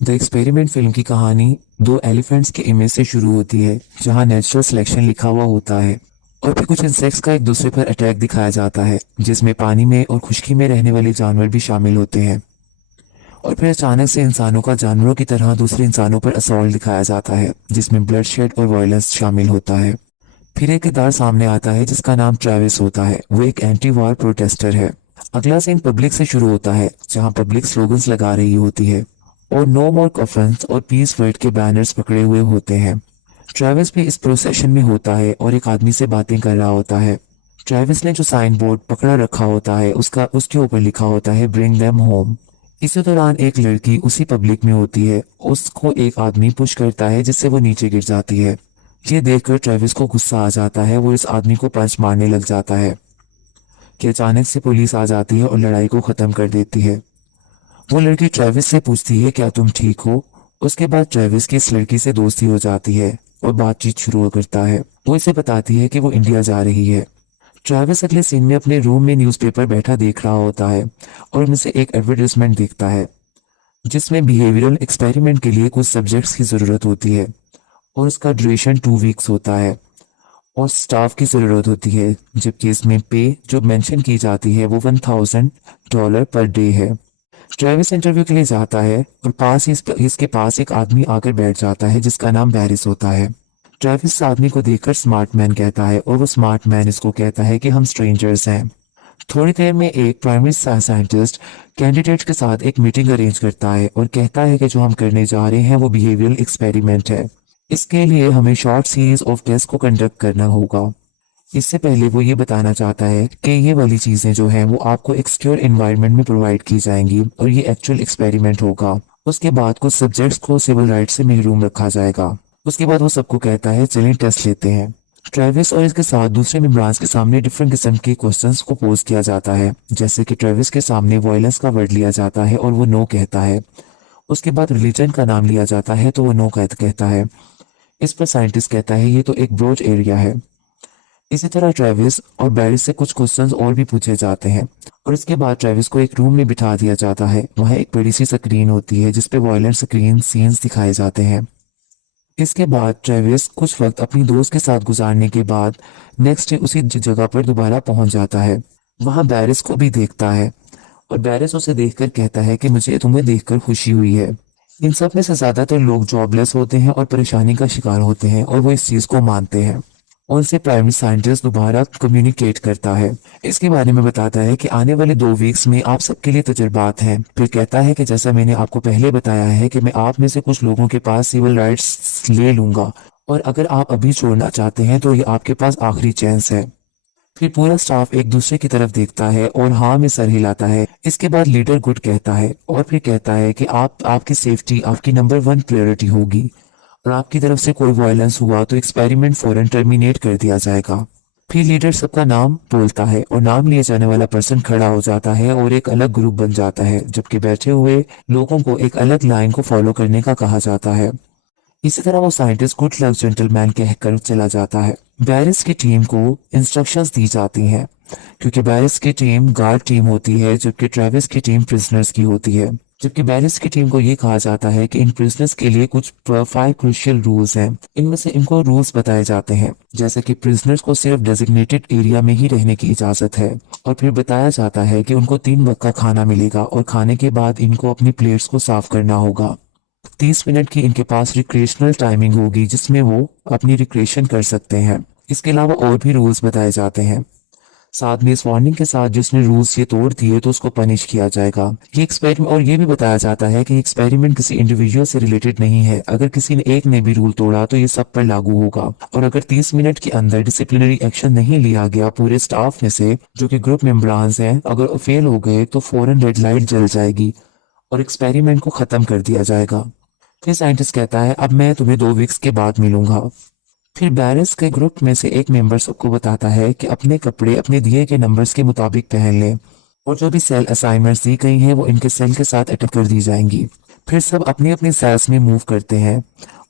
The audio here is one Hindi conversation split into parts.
द एक्सपेरिमेंट फिल्म की कहानी दो एलिफेंट्स के इमेज से शुरू होती है, जहां नेचुरल सिलेक्शन लिखा हुआ होता है और फिर कुछ इंसेक्ट्स का एक दूसरे पर अटैक दिखाया जाता है, जिसमें पानी में और खुश्की में रहने वाले जानवर भी शामिल होते हैं। और फिर अचानक से इंसानों का जानवरों की तरह दूसरे इंसानों पर असॉल्ट दिखाया जाता है, जिसमें ब्लडशेड और वायलेंस शामिल होता है। फिर एक किरदार सामने आता है जिसका नाम ट्रेविस होता है। वो एक एंटी वार प्रोटेस्टर है। अगला सीन पब्लिक से शुरू होता है, जहां पब्लिक स्लोगन्स लगा रही होती है और नो मोर कफन्स और पीस वर्ड के बैनर्स पकड़े हुए होते हैं। ट्रेविस भी इस प्रोसेशन में होता है और एक आदमी से बातें कर रहा होता है। ट्रेविस ने जो साइन बोर्ड पकड़ा रखा होता है उसके ऊपर लिखा होता है ब्रिंग देम होम। इसी दौरान एक लड़की उसी पब्लिक में होती है। उसको एक आदमी पुश करता है जिससे वो नीचे गिर जाती है। ये देखकर ट्रेविस को गुस्सा आ जाता है। वो इस आदमी को पंच मारने लग जाता है कि अचानक से पुलिस आ जाती है और लड़ाई को खत्म कर देती है। वो लड़की ट्रेविस से पूछती है क्या तुम ठीक हो। उसके बाद ट्रेविस की इस लड़की से दोस्ती हो जाती है और बातचीत शुरू करता है। वो इसे बताती है कि वो इंडिया जा रही है। ट्रेविस अगले सीन में अपने रूम में न्यूज़पेपर बैठा देख रहा होता है और उनमें से एक एडवर्टाइजमेंट देखता है जिसमें बिहेवियरल एक्सपेरिमेंट के लिए कुछ सब्जेक्ट्स की ज़रूरत होती है और उसका ड्यूरेशन 2 वीक्स होता है और स्टाफ की ज़रूरत होती है, जबकि इसमें पे जो मेंशन की जाती है वो $1000 पर डे है। ट्रेविस इंटरव्यू के लिए जाता है और इसके पास एक आदमी आकर बैठ जाता है जिसका नाम बैरिस होता है। ट्रेविस इस आदमी को देखकर स्मार्ट मैन कहता है और वो स्मार्ट मैन इसको कहता है कि हम स्ट्रेंजर्स हैं। थोड़ी देर में एक प्राइमरी साइंटिस्ट कैंडिडेट के साथ एक मीटिंग अरेंज करता है और कहता है कि जो हम करने जा रहे हैं वो बिहेवियरल एक्सपेरिमेंट है। इसके लिए हमें शॉर्ट सीरीज ऑफ टेस्ट को कंडक्ट करना होगा। इससे पहले वो ये बताना चाहता है कि ये वाली चीज़ें जो हैं वो आपको एक सिक्योर एनवायरनमेंट में प्रोवाइड की जाएंगी और ये एक्चुअल एक्सपेरिमेंट होगा। उसके बाद कुछ सब्जेक्ट्स को सिविल राइट से महरूम रखा जाएगा। उसके बाद वो सबको कहता है चलें टेस्ट लेते हैं। ट्रेविस और इसके साथ दूसरे मेंबर्स के सामने डिफरेंट किस्म के क्वेश्चंस को पोज किया जाता है, जैसे कि ट्रेविस के सामने वायलेंस का वर्ड लिया जाता है और वो नो कहता है। उसके बाद रिलीजन का नाम लिया जाता है तो वो नो कहता है। इस पर साइंटिस्ट कहता है ये तो एक ब्रॉड एरिया है। इसी तरह ट्रेविस और बैरिस से कुछ क्वेश्चंस और भी पूछे जाते हैं और इसके बाद ट्रेविस को एक रूम में बिठा दिया जाता है। वहाँ एक बड़ी सी स्क्रीन होती है जिसपे वायलेंट स्क्रीन सीन्स दिखाए जाते हैं। इसके बाद ट्रेविस कुछ वक्त अपनी दोस्त के साथ गुजारने के बाद नेक्स्ट डे उसी जगह पर दोबारा पहुंच जाता है। वहाँ बैरिस को भी देखता है और बैरिस उसे देखकर कहता है कि मुझे तुम्हें देखकर खुशी हुई है। इन सब में से ज्यादातर लोग जॉबलेस होते हैं और परेशानी का शिकार होते हैं और वो इस चीज को मानते हैं। उनसे प्राइमरी साइंटिस्ट दोबारा कम्युनिकेट करता है। इसके बारे में बताता है कि आने वाले 2 वीक्स में आप सबके लिए तजुर्बात हैं। फिर कहता है कि जैसा मैंने आपको पहले बताया है कि मैं आप में से कुछ लोगों के पास सिविल राइट्स ले लूंगा और अगर आप अभी छोड़ना चाहते हैं तो ये आपके पास आखिरी चांस है। फिर पूरा स्टाफ एक दूसरे की तरफ देखता है और हाँ में सर हिलाता है। इसके बाद लीडर गुड कहता है और फिर कहता है कि आपकी सेफ्टी आपकी नंबर 1 प्रायोरिटी होगी और आपकी तरफ से कोई वायलेंस हुआ तो एक्सपेरिमेंट फौरन टर्मिनेट कर दिया जाएगा। फिर लीडर सबका नाम बोलता है और नाम लिए जाने वाला पर्सन खड़ा हो जाता है और एक अलग ग्रुप बन जाता है, जबकि बैठे हुए लोगों को एक अलग लाइन को फॉलो करने का कहा जाता है। इसी तरह वो साइंटिस्ट गुड लक जेंटलमैन कहकर चला जाता है। बैरिस की टीम को इंस्ट्रक्शंस दी जाती हैं क्योंकि बैरिस की टीम गार्ड टीम होती है जबकि ट्रेविस की टीम प्रिजनर्स की होती है। जबकि बैरिस की टीम को ये कहा जाता है कि इन प्रिजनर्स के लिए कुछ 5 क्रूशियल रूल्स हैं। इनमें से इनको रूल्स बताए जाते हैं जैसे कि प्रिजनर्स को सिर्फ डेजिग्नेटेड एरिया में ही रहने की इजाजत है और फिर बताया जाता है कि उनको 3 वक्त का खाना मिलेगा और खाने के बाद इनको अपनी प्लेट्स को साफ करना होगा। 30 मिनट की इनके पास रिक्रिएशनल टाइमिंग होगी जिसमें वो अपनी रिक्रिएशन कर सकते हैं। इसके अलावा और भी रूल्स बताए जाते हैं। साथ में इस वार्निंग के साथ जिसने रूल्स ये तोड़ दिए तो उसको पनिश किया जाएगा। ये एक्सपेरिमेंट और ये भी बताया जाता है कि एक्सपेरिमेंट किसी इंडिविजुअल से रिलेटेड नहीं है। अगर किसी ने एक ने भी रूल तोड़ा तो ये सब पर लागू होगा और अगर 30 मिनट के अंदर डिसिप्लिनरी एक्शन नहीं लिया गया पूरे स्टाफ में से जो कि ग्रुप मेंबर्स हैं, अगर फेल हो गए तो फौरन रेड लाइट जल जाएगी और एक्सपेरिमेंट को खत्म कर दिया जाएगा। फिर साइंटिस्ट कहता है अब मैं तुम्हें 2 वीक्स के बाद मिलूंगा। फिर बैरिस के ग्रुप में से एक मेंबर सबको बताता है कि अपने कपड़े अपने दिए के नंबर्स के मुताबिक पहन लें और जो भी सेल असाइनमेंट्स दी गई हैं वो इनके सेल के साथ अटैच कर दी जाएंगी। फिर सब अपनी अपनी सेल्स में मूव करते हैं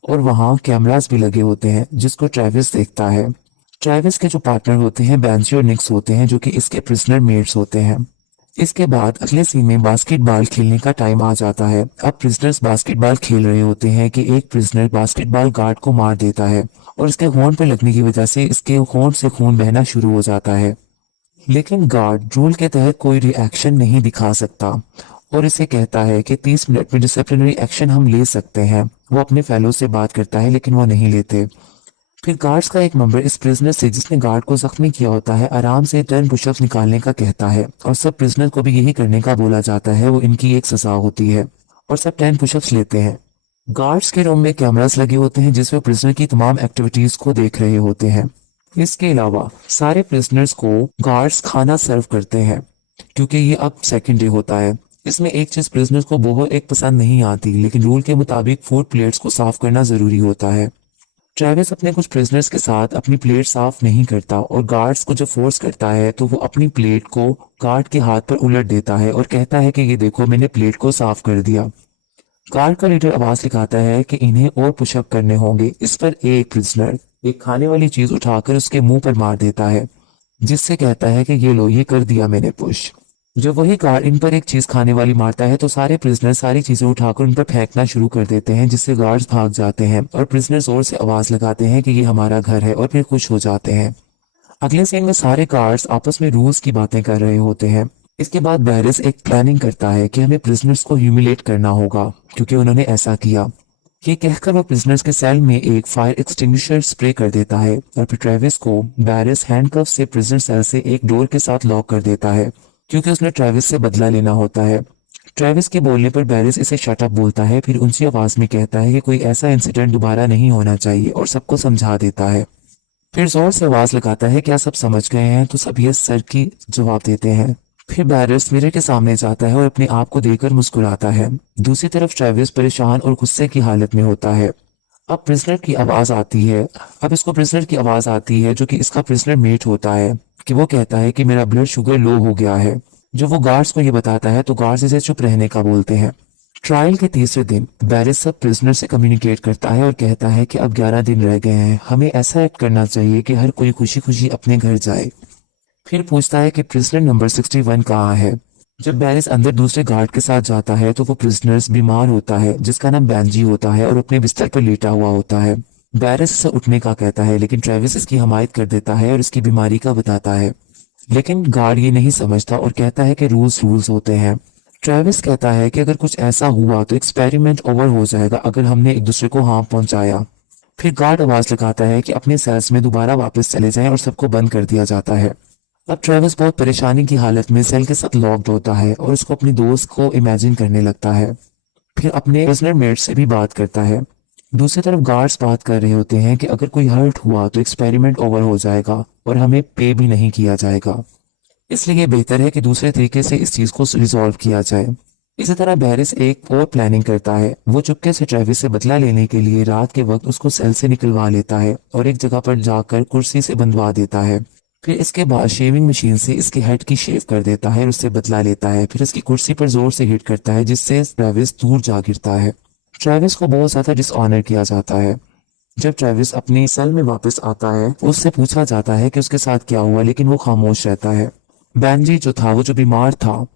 और वहाँ कैमरास भी लगे होते हैं जिसको ट्रेविस देखता है। ट्रेविस के जो पार्टनर होते हैं बैंसी और निक्स होते हैं जो कि इसके प्रिजनर मेट्स होते हैं। इसके बाद अगले सीन में बास्केटबॉल खेलने का टाइम आ जाता है। अब प्रिजनर्स बास्केटबॉल खेल रहे होते हैं कि एक प्रिजनर बास्केटबॉल गार्ड को मार देता है और इसके होंठ पर लगने की वजह से इसके होंठ से खून बहना शुरू हो जाता है। लेकिन गार्ड रूल के तहत कोई रिएक्शन नहीं दिखा सकता और इसे कहता है कि 30 मिनट में डिसिप्लिनरी एक्शन हम ले सकते हैं। वो अपने फेलो से बात करता है लेकिन वो नहीं लेते। फिर गार्ड्स का एक मेंबर इस प्रिजनर से जिसने गार्ड को जख्मी किया होता है आराम से 10 पुशअप्स निकालने का कहता है और सब प्रिजनर को भी यही करने का बोला जाता है। वो इनकी एक सजा होती है और सब 10 पुशअप्स लेते हैं। गार्ड्स के रूम में कैमरास लगे होते हैं जिसमें प्रिजनर की तमाम एक्टिविटीज को देख रहे होते हैं। इसके अलावा सारे प्रिजनर्स को गार्ड्स खाना सर्व करते हैं क्योंकि ये अब सेकंड डे होता है। इसमें एक चीज प्रिजनर्स को बहुत एक पसंद नहीं आती, लेकिन रूल के मुताबिक फूड प्लेट्स को साफ करना जरूरी होता है। ट्रेविस अपने कुछ प्रिजनर्स के साथ अपनी प्लेट साफ नहीं करता और गार्ड्स को जब फोर्स करता है तो वो अपनी प्लेट को गार्ड के हाथ पर उलट देता है और कहता है कि ये देखो मैंने प्लेट को साफ कर दिया। गार्ड का लीडर आवाज निकालता है कि इन्हें और पुशअप करने होंगे। इस पर एक प्रिजनर एक खाने वाली चीज उठाकर उसके मुंह पर मार देता है जिससे कहता है कि ये लो, ये कर दिया मैंने पुश। जब वही गार्ड इन पर एक चीज खाने वाली मारता है तो सारे प्रिजनर सारी चीजें उठाकर उन पर फेंकना शुरू कर देते हैं जिससे गार्ड्स भाग जाते हैं और प्रिजनर जोर से आवाज लगाते हैं कि ये हमारा घर है और फिर खुश हो जाते हैं। अगले सीन में सारे गार्ड्स आपस में रूल्स की बातें कर रहे होते हैं। इसके बाद बैरिस एक प्लानिंग करता है कि हमें प्रिजनर्स को ह्यूमिलेट करना होगा क्योंकि उन्होंने ऐसा किया। ये कहकर वो प्रिजनर्स के सेल में एक फायर एक्सटिंग्विशर स्प्रे कर देता है और फिर ट्रेविस को बैरिस हैंडकफ से प्रिजनर सेल से एक डोर के साथ लॉक कर देता है क्योंकि उसने ट्रेविस से बदला लेना होता है। ट्रेविस के बोलने पर बैरिस इसे शट अप बोलता है, फिर ऊंची आवाज में कहता है कि कोई ऐसा इंसिडेंट दोबारा नहीं होना चाहिए और सबको समझा देता है। फिर जोर से आवाज लगाता है क्या सब समझ गए हैं, तो सब ये सर की जवाब देते हैं। फिर बैरिस मिरर के सामने जाता है और अपने आप को देखकर मुस्कुराता है। दूसरी तरफ ट्रेविस परेशान और गुस्से की हालत में होता है। अब प्रिजनर की आवाज आती है अब इसको प्रिजनर की आवाज आती है जो कि इसका प्रिजनर मेट होता है कि वो कहता है कि मेरा ब्लड शुगर लो हो गया है। जब वो गार्ड्स को ये बताता है तो गार्ड्स इसे चुप रहने का बोलते हैं। ट्रायल के तीसरे दिन बैरिस सब प्रिजनर से कम्युनिकेट करता है और कहता है कि अब 11 दिन रह गए हैं, हमें ऐसा एक्ट करना चाहिए कि हर कोई खुशी खुशी अपने घर जाए। फिर पूछता है कि प्रिजनर नंबर 61 कहाँ है। जब बैरिस अंदर दूसरे गार्ड के साथ जाता है तो वो प्रिजनर्स बीमार होता है जिसका नाम बैंजी होता है और अपने बिस्तर पर लेटा हुआ होता है। बैरिस इसे उठने का कहता है लेकिन ट्रेविस इसकी हमायत कर देता है और इसकी बीमारी का बताता है। लेकिन गार्ड ये नहीं समझता और कहता है कि रूल्स रूल्स होते हैं। ट्रेविस कहता है कि अगर कुछ ऐसा हुआ तो एक्सपेरिमेंट ओवर हो जाएगा अगर हमने एक दूसरे को हार्म पहुंचाया। फिर गार्ड आवाज लगाता है कि अपने सेल्स में दोबारा वापस चले जाएं और सबको बंद कर दिया जाता है। अब ट्रेविस बहुत परेशानी की हालत में सेल के साथ लॉक्ड होता है और उसको अपनी दोस्त को इमेजिन करने लगता है। फिर अपने प्रिजनर मेट से भी बात करता है। दूसरी तरफ गार्ड्स बात कर रहे होते हैं कि अगर कोई हर्ट हुआ तो एक्सपेरिमेंट ओवर हो जाएगा और हमें पे भी नहीं किया जाएगा, इसलिए बेहतर है कि दूसरे तरीके से इस चीज को रिजॉल्व किया जाए। इसी तरह बैरिस एक और प्लानिंग करता है। वो चुपके से ट्रेविस से बदला लेने के लिए रात के वक्त उसको सेल से निकलवा लेता है और एक जगह पर जाकर कुर्सी से बंधवा देता है। फिर इसके बाद शेविंग मशीन से इसके हेड की शेव कर देता है और उससे बदला लेता है। फिर इसकी कुर्सी पर जोर से हिट करता है जिससे ट्रेविस दूर जा गिरता है। ट्रेविस को बहुत ज्यादा डिसऑनर किया जाता है। जब ट्रेविस अपनी सेल में वापस आता है उससे पूछा जाता है कि उसके साथ क्या हुआ, लेकिन वो खामोश रहता है। बैंजी जो था, वो जो बीमार था,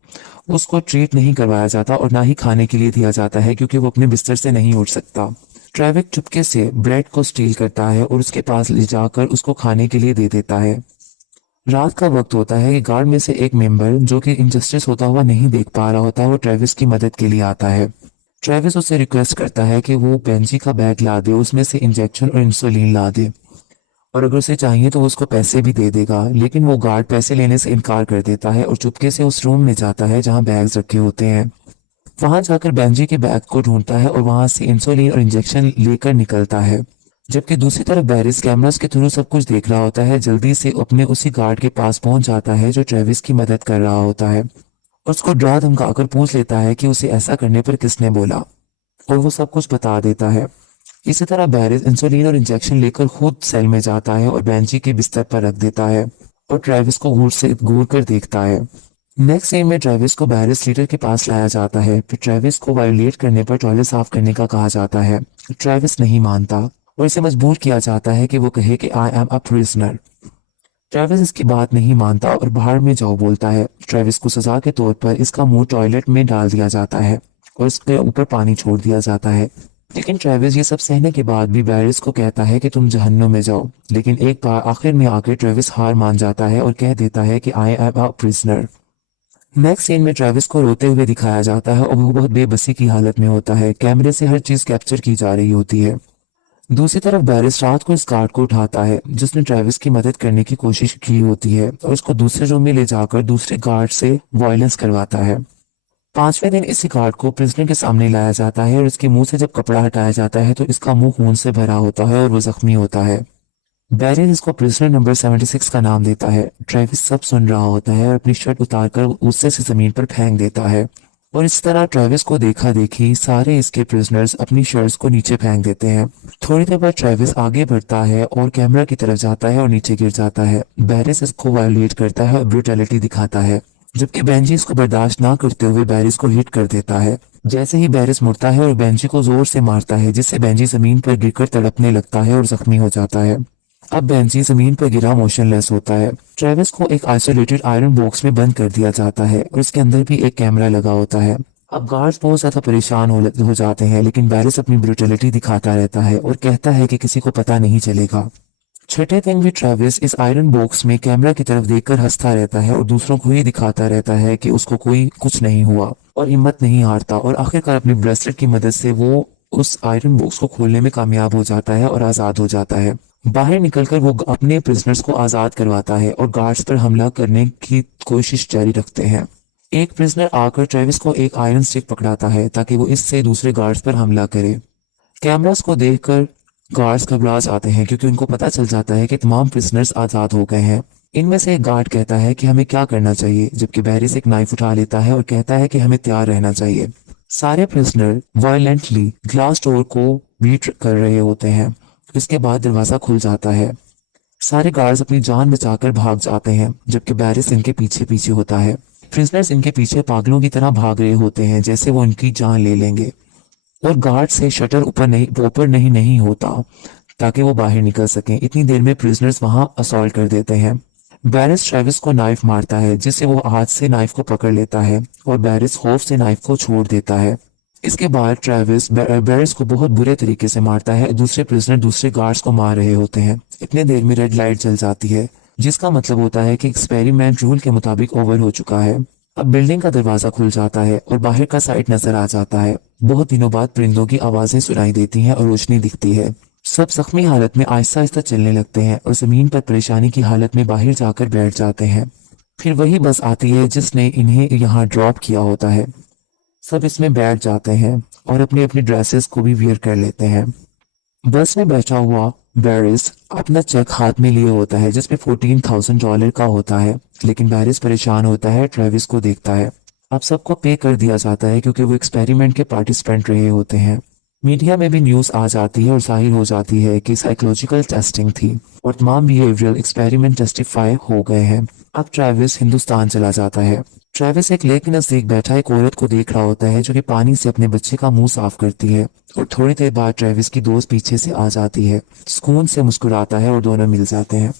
उसको ट्रीट नहीं करवाया जाता और ना ही खाने के लिए दिया जाता है क्योंकि वो अपने बिस्तर से नहीं उठ सकता। ट्रेविस चुपके से ब्रेड को स्टील करता है और उसके पास ले जाकर उसको खाने के लिए दे देता है। रात का वक्त होता है कि गार्ड में से एक मेंबर जो कि इनजस्टिस होता हुआ नहीं देख पा रहा होता, वो ट्रेविस की मदद के लिए आता है। ट्रेविस उससे रिक्वेस्ट करता है कि वो बेंजी का बैग ला दे, उसमें से इंजेक्शन और इंसुलिन ला दे और अगर उसे चाहिए तो उसको पैसे भी दे देगा। लेकिन वो गार्ड पैसे लेने से इनकार कर देता है और चुपके से उस रूम में जाता है जहां बैग्स रखे होते हैं। वहां जाकर बेंजी के बैग को ढूंढता है और वहां से इंसुलिन और इंजेक्शन लेकर निकलता है। जबकि दूसरी तरफ बैरिस कैमरास के थ्रू सब कुछ देख रहा होता है। जल्दी से अपने उसी गार्ड के पास पहुंच जाता है जो ट्रेविस की मदद कर रहा होता है और उसको डरा धमकाकर पूछ लेता है कि उसे ऐसा करने पर किसने बोला, और वो सब कुछ बता देता है। इसी तरह बैरिस इंसुलिन और इंजेक्शन लेकर खुद सेल में जाता है और बेंजी के बिस्तर पर रख देता है और ट्रेविस को घूर से घूर कर देखता है। नेक्स्ट सीन में ट्रेविस को बैरिस लीडर के पास लाया जाता है। फिर ट्रेविस को वायोलेट करने पर टॉयलेट साफ करने का कहा जाता है। ट्रेविस नहीं मानता और इसे मजबूर किया जाता है कि वो कहे कि I am a prisoner. Travis इसकी बात नहीं मानता और बाहर में जाओ बोलता है। ट्रेविस को सजा के तौर पर इसका मुंह टॉयलेट में डाल दिया जाता है और इसके ऊपर पानी छोड़ दिया जाता है। लेकिन ट्रेविस ये सब सहने के बाद भी बैरिस को कहता है कि तुम जहन्नुम में जाओ। लेकिन एक बार आखिर में आकर ट्रेविस हार मान जाता है और कह देता है कि I am a prisoner. Next scene में ट्रेविस को रोते हुए दिखाया जाता है और वो बहुत बेबसी की हालत में होता है। कैमरे से हर चीज कैप्चर की जा रही होती है। दूसरी तरफ बैरिस रात को इस गार्ड को उठाता है जिसने ट्रेविस की मदद करने की कोशिश की होती है और उसको दूसरे रूम में ले जाकर दूसरे गार्ड से वायलेंस करवाता है। पांचवें दिन इसी गार्ड को प्रिजनर के सामने लाया जाता है और इसके मुंह से जब कपड़ा हटाया जाता है तो इसका मुंह खून से भरा होता है और वो जख्मी होता है। बैरिस इसको प्रिजनर नंबर 76 का नाम देता है। ट्रेविस सब सुन रहा होता है और अपनी शर्ट उतारकर गुस्से से जमीन पर फेंक देता है और इस तरह ट्रेविस को देखा देखी सारे इसके प्रिजनर्स अपनी शर्ट्स को नीचे फेंक देते हैं। थोड़ी देर बाद ट्रेविस आगे बढ़ता है और कैमरा की तरफ जाता है और नीचे गिर जाता है। बैरिस इसको वायलेट करता है और ब्रूटैलिटी दिखाता है, जबकि बेंजी इसको बर्दाश्त ना करते हुए बैरिस को हिट कर देता है। जैसे ही बैरिस मुड़ता है और बेंजी को जोर से मारता है जिससे बेंजी जमीन पर गिरकर तड़पने लगता है और जख्मी हो जाता है। अब बेंजी जमीन पर गिरा मोशनलेस होता है। ट्रेविस को एक आइसोलेटेड आयरन बॉक्स में बंद कर दिया जाता है और इसके अंदर भी एक कैमरा लगा होता है। अब गार्ड्स बहुत ज्यादा परेशान हो जाते हैं, लेकिन बैरिस अपनी ब्रूटलिटी दिखाता रहता है और कहता है कि किसी को पता नहीं चलेगा। छठे दिन भी ट्रेविस इस आयरन बॉक्स में कैमरा की तरफ देखकर हंसता रहता है और दूसरों को ये दिखाता रहता है कि उसको कोई कुछ नहीं हुआ और हिम्मत नहीं हारता और आखिरकार अपनी ब्रेसलेट की मदद से वो उस आयरन बॉक्स को खोलने में कामयाब हो जाता है और आजाद हो जाता है। बाहर निकलकर वो अपने प्रिजनर्स को आजाद करवाता है और गार्ड्स पर हमला करने की कोशिश जारी रखते हैं। एक प्रिजनर आकर ट्रेविस को एक आयरन स्टिक पकड़ाता है ताकि वो इससे दूसरे गार्ड्स पर हमला करे। कैमरास को देखकर गार्ड्स घबरा जाते हैं क्योंकि उनको पता चल जाता है कि तमाम प्रिजनर्स आजाद हो गए हैं। इनमें से एक गार्ड कहता है कि हमें क्या करना चाहिए, जबकि बैरिस एक नाइफ उठा लेता है और कहता है कि हमें तैयार रहना चाहिए। सारे प्रिजनर वायलेंटली ग्लास डोर को बीट कर रहे होते हैं। इसके बाद दरवाजा खुल जाता है। सारे गार्ड्स अपनी जान बचाकर भाग जाते हैं, जबकि बैरिस इनके पीछे पीछे होता है। प्रिजनर्स इनके पीछे पागलों की तरह भाग रहे होते हैं जैसे वो इनकी जान ले लेंगे और गार्ड से शटर ऊपर नहीं होता ताकि वो बाहर निकल सकें। इतनी देर में प्रिजनर्स वहां असॉल्ट कर देते हैं। बैरिस ट्रेविस को नाइफ मारता है जिससे वो हाथ से नाइफ को पकड़ लेता है और बैरिस खौफ से नाइफ को छोड़ देता है। इसके बाद ट्रेविस बैरिस को बहुत बुरे तरीके से मारता है। दूसरे प्रिजनर दूसरे गार्ड्स को मार रहे होते हैं। इतने देर में रेड लाइट जल जाती है जिसका मतलब होता है कि एक्सपेरिमेंट रूल के मुताबिक ओवर हो चुका है। अब बिल्डिंग का दरवाजा खुल जाता है और बाहर का साइड नजर आ जाता है। बहुत दिनों बाद परिंदों की आवाजें सुनाई देती हैं और रोशनी दिखती है। सब जख्मी हालत में आहिस्ता आहिस्ता चलने लगते हैं और जमीन पर परेशानी की हालत में बाहर जाकर बैठ जाते हैं। फिर वही बस आती है जिसने इन्हें यहाँ ड्रॉप किया होता है। सब इसमें बैठ जाते हैं और अपनी अपनी ड्रेसेस को भी वियर कर लेते हैं। बस में बैठा हुआ बैरिस अपना चेक हाथ में लिए होता है जिसमें $14,000 का होता है, लेकिन बैरिस परेशान होता है, ट्रेविस को देखता है। अब सबको पे कर दिया जाता है क्योंकि वो एक्सपेरिमेंट के पार्टिसिपेंट रहे होते हैं। मीडिया में भी न्यूज़ आ जाती है और जाहिर हो जाती है कि साइकोलॉजिकल टेस्टिंग थी और तमाम बिहेवियरल एक्सपेरिमेंट जस्टिफाई हो गए हैं। अब ट्रेविस हिंदुस्तान चला जाता है। ट्रेविस एक लेक के नजदीक बैठा एक औरत को देख रहा होता है जो कि पानी से अपने बच्चे का मुंह साफ करती है और थोड़ी देर बाद ट्रेविस की दोस्त पीछे से आ जाती है। सुकून से मुस्कुराता है और दोनों मिल जाते हैं।